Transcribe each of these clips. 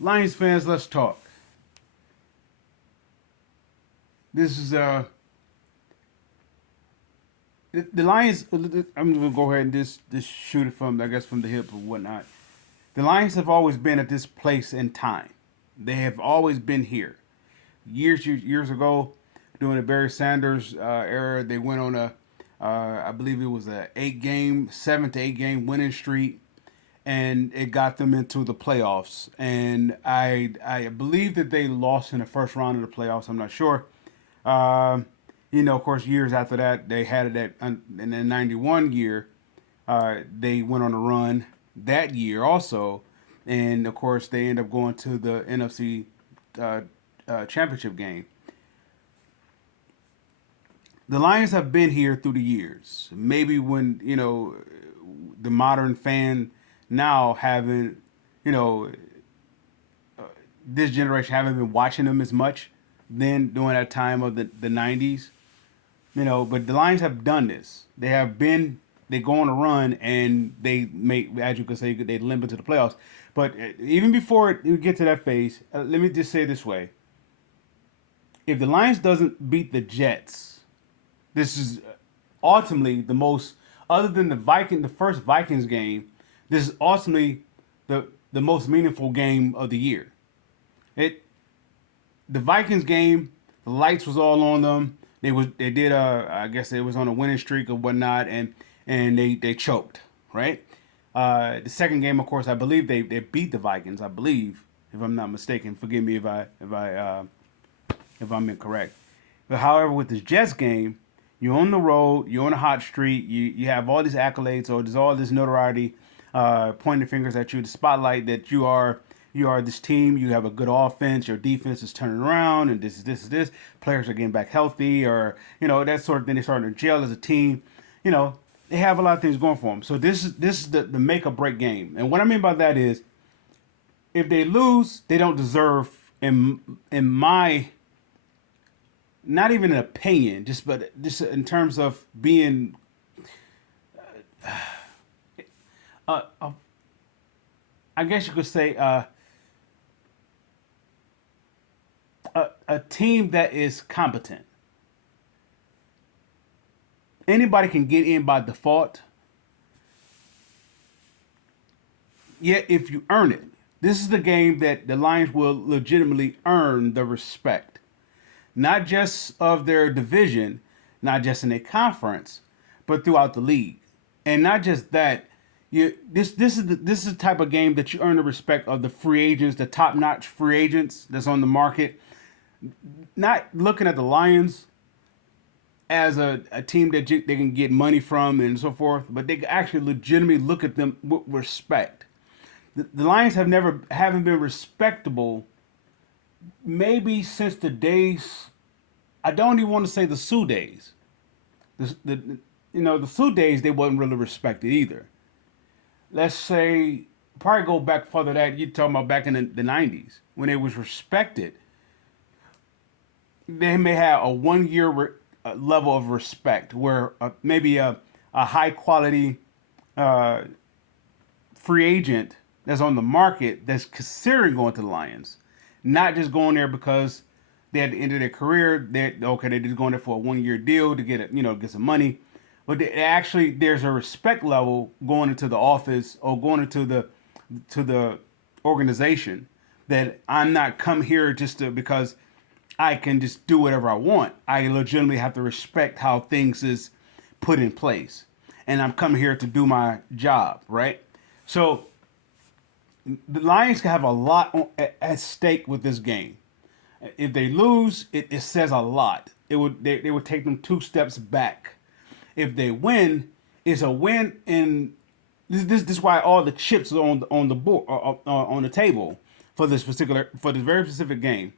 Lions fans, let's talk. This is the Lions. I'm gonna go ahead and just shoot it from, I guess, from the hip or whatnot. The Lions have always been at this place in time. They have always been here. Years ago, during the Barry Sanders era, they went on I believe it was a 7 to 8 game winning streak, and it got them into the playoffs. And I believe that they lost in the first round of the playoffs. I'm not sure. Um, of course, years after that, they had it in the '91 year. They went on a run that year also, and of course, they end up going to the NFC uh, championship game. The Lions have been here through the years. Maybe when the modern fan now haven't, you know, this generation haven't been watching them as much then during that time of the '90s. But the Lions have done this. They go on a run and they make, as you could say, they limp into the playoffs. But even before you get to that phase, let me just say it this way: if the Lions doesn't beat the Jets, this is ultimately the most, other than the first Vikings game, this is ultimately the most meaningful game of the year. It The Vikings game, the lights was all on them. They did I guess it was on a winning streak or whatnot, and they choked, right. The second game, of course, I believe they beat the Vikings. I believe, if I'm not mistaken. Forgive me if I'm incorrect. But however, with this Jets game, you're on the road, you're on a hot streak, you have all these accolades, or there's all this notoriety, pointing fingers at you, the spotlight that you are this team. You have a good offense. Your defense is turning around, and this. Players are getting back healthy, or that sort of thing. They're starting to gel as a team. You know, they have a lot of things going for them. So this is the make or break game. And what I mean by that is, if they lose, they don't deserve, in my, not even an opinion, just in terms of being uh, uh, I guess you could say, a team that is competent. Anybody can get in by default, yet if you earn it, this is the game that the Lions will legitimately earn the respect, not just of their division, not just in a conference, but throughout the league. And not just that, this is the type of game that you earn the respect of the free agents, the top notch free agents that's on the market. Not looking at the Lions as a team that they can get money from and so forth, but they actually legitimately look at them with respect. The Lions haven't been respectable maybe since the days. I don't even want to say the Sioux days. The Sioux days, they wasn't really respected either. Let's say, probably go back further, that you're talking about back in the '90s when it was respected. They may have a 1 year level of respect where maybe a high quality uh, free agent that's on the market that's considering going to the Lions, not just going there because they at the end of their career, they're just going there for a 1 year deal to get some money, but actually there's a respect level going into the office or going into the organization, that I'm not come here just because I can just do whatever I want. I legitimately have to respect how things is put in place, and I'm coming here to do my job, right? So the Lions have a lot at stake with this game. If they lose, it says a lot. They would take them 2 steps back. If they win, it's a win, and this is why all the chips are on the board, on the table for this very specific game.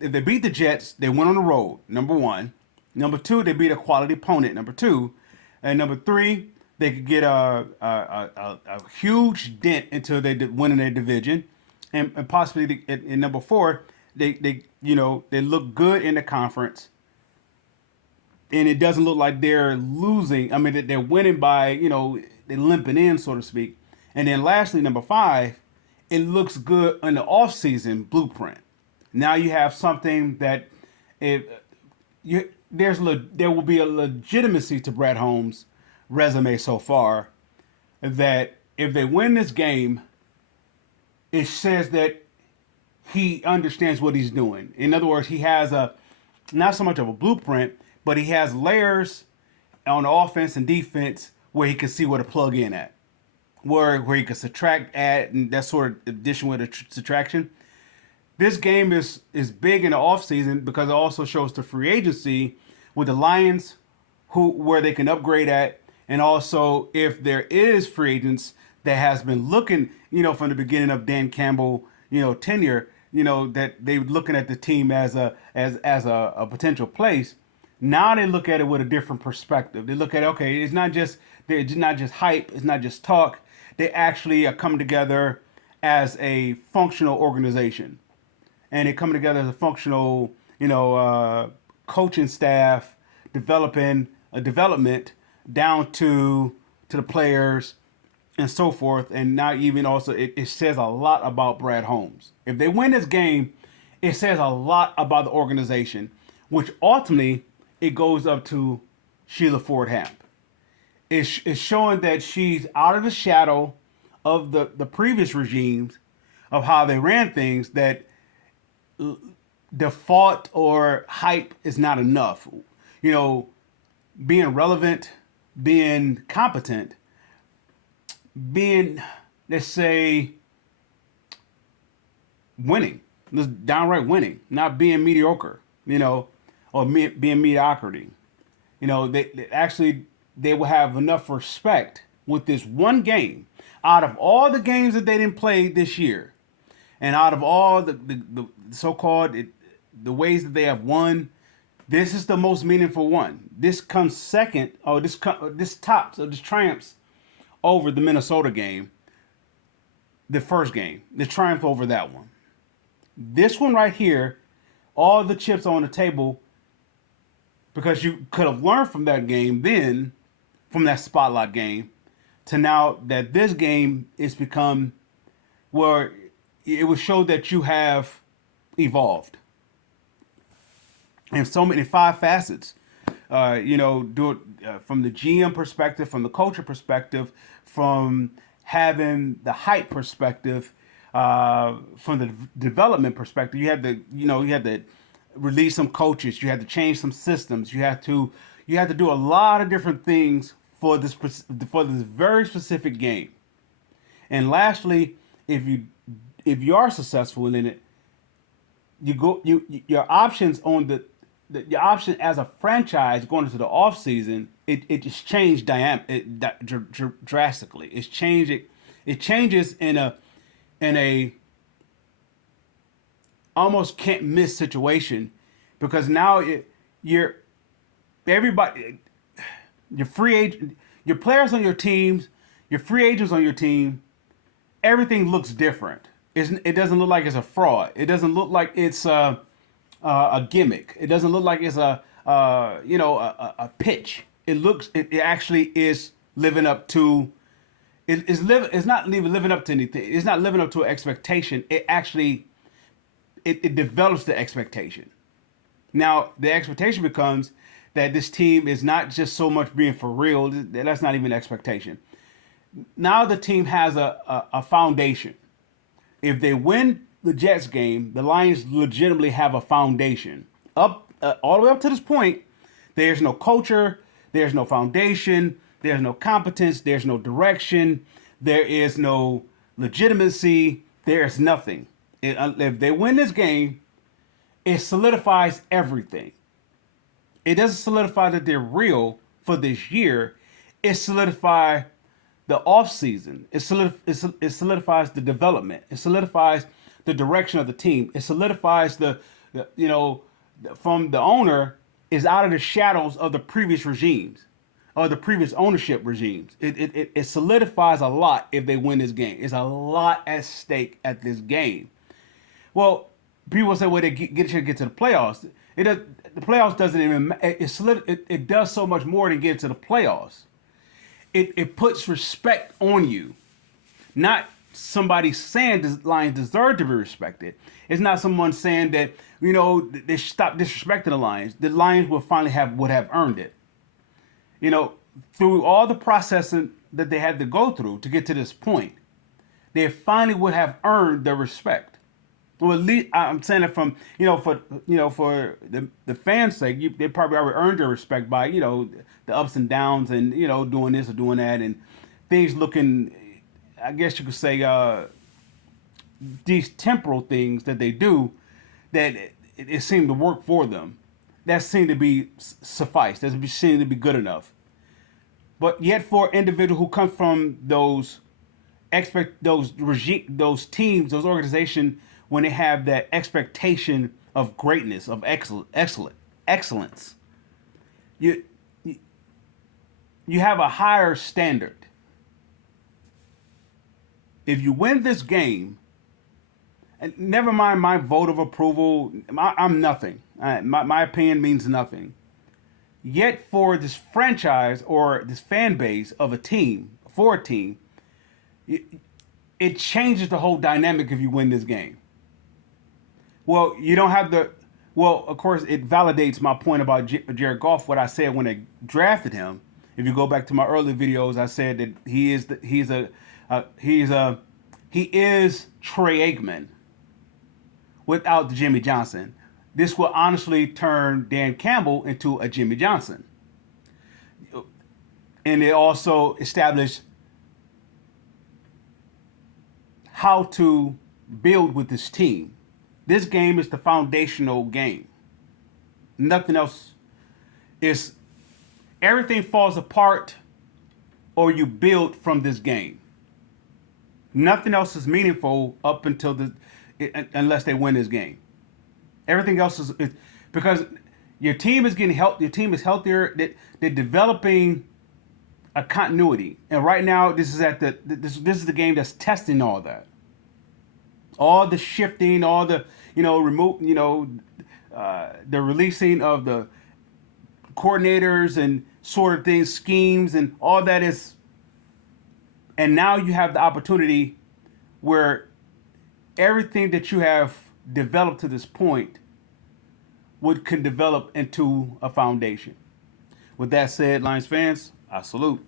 If they beat the Jets, they went on the road. Number one. Number two, they beat a quality opponent. Number two, and number three, they could get a huge dent into their winning their division, and possibly in number four, they look good in the conference, and it doesn't look like they're losing. I mean, they're winning by they're limping in, so to speak. And then lastly, number five, it looks good in the off-season blueprint. Now you have something that it there will be a legitimacy to Brett Holmes' resume so far, that if they win this game, it says that he understands what he's doing. In other words, he has a not so much of a blueprint, but he has layers on offense and defense where he can see where to plug in at, where he can subtract, add, and that sort of addition with a subtraction. This game is big in the offseason because it also shows the free agency with the Lions where they can upgrade at, and also if there is free agents that has been looking, from the beginning of Dan Campbell, tenure, that they were looking at the team as a potential place. Now they look at it with a different perspective. They look at, okay, it's not just hype, it's not just talk. They actually are coming together as a functional organization, and they come together as a functional, coaching staff, development down to the players and so forth. And now even also it says a lot about Brad Holmes. If they win this game, it says a lot about the organization, which ultimately it goes up to Sheila Ford Hamp. It's showing that she's out of the shadow of the previous regimes of how they ran things, that default or hype is not enough. Being relevant, being competent, being, let's say, winning, just downright winning, not being mediocre, or being mediocrity. They will have enough respect with this one game. Out of all the games that they didn't play this year, and out of all the so-called the ways that they have won, this is the most meaningful one. This comes second, or this triumphs over the Minnesota game, the first game, the triumph over that one. This one right here, all the chips on the table, because you could have learned from that game then, from that spotlight game, to now that this game is become where it will show that you have evolved in so many 5 facets. Do it from the GM perspective, from the culture perspective, from having the hype perspective, from the development perspective. You had to release some coaches, you had to change some systems, you had to do a lot of different things for this very specific game. And lastly, if you are successful in it, your options on your option as a franchise going into the off season, it just changed drastically. It changes in a almost can't miss situation, because now your free agent, your players on your teams, your free agents on your team, everything looks different. It doesn't look like it's a fraud. It doesn't look like it's a gimmick. It doesn't look like it's a pitch. It actually is living up to. It's not even living up to anything. It's not living up to an expectation. It actually it develops the expectation. Now the expectation becomes that this team is not just so much being for real. That's not even an expectation. Now the team has a foundation. If they win the Jets game, the Lions legitimately have a foundation. All the way up to this point, there's no culture, there's no foundation, there's no competence, there's no direction, there is no legitimacy, there's nothing. If they win this game, it solidifies everything. It doesn't solidify that they're real for this year. It solidifies the offseason. It solidifies the development. It solidifies the direction of the team. It solidifies from the owner is out of the shadows of the previous regimes or the previous ownership regimes. It solidifies a lot if they win this game. It's a lot at stake at this game. Well, people say, well, they get to the playoffs. The playoffs doesn't even. It does so much more than get to the playoffs. It puts respect on you, not somebody saying the Lions deserve to be respected. It's not someone saying that they should stop disrespecting the Lions. The Lions would have earned it. You know, through all the processing that they had to go through to get to this point, they finally would have earned their respect. Well, at least I'm saying it from for the fans' sake, they probably already earned their respect by the ups and downs and doing this or doing that and things looking, I guess you could say, these temporal things that they do that it seemed to work for them. That seemed to be suffice. That seemed to be good enough. But yet, for an individual who comes from those teams, those organizations, when they have that expectation of greatness, of excellence, you you have a higher standard. If you win this game, and never mind my vote of approval, I'm nothing. My opinion means nothing. Yet for this franchise or this fan base of a team, for a team, it changes the whole dynamic if you win this game. Well, you don't have the. Well, of course, it validates my point about Jared Goff. What I said when they drafted him. If you go back to my early videos, I said that he is Trey Aikman without the Jimmy Johnson. This will honestly turn Dan Campbell into a Jimmy Johnson, and it also established how to build with this team. This game is the foundational game. Nothing else is. Everything falls apart or you build from this game. Nothing else is meaningful up until unless they win this game. Everything else is because your team is getting help. Your team is healthier. They're developing a continuity, and right now this is the game that's testing all that. All the shifting, all the the releasing of the coordinators and sort of things, schemes, and all that is. And now you have the opportunity where everything that you have developed to this point can develop into a foundation. With that said, Lions fans, I salute.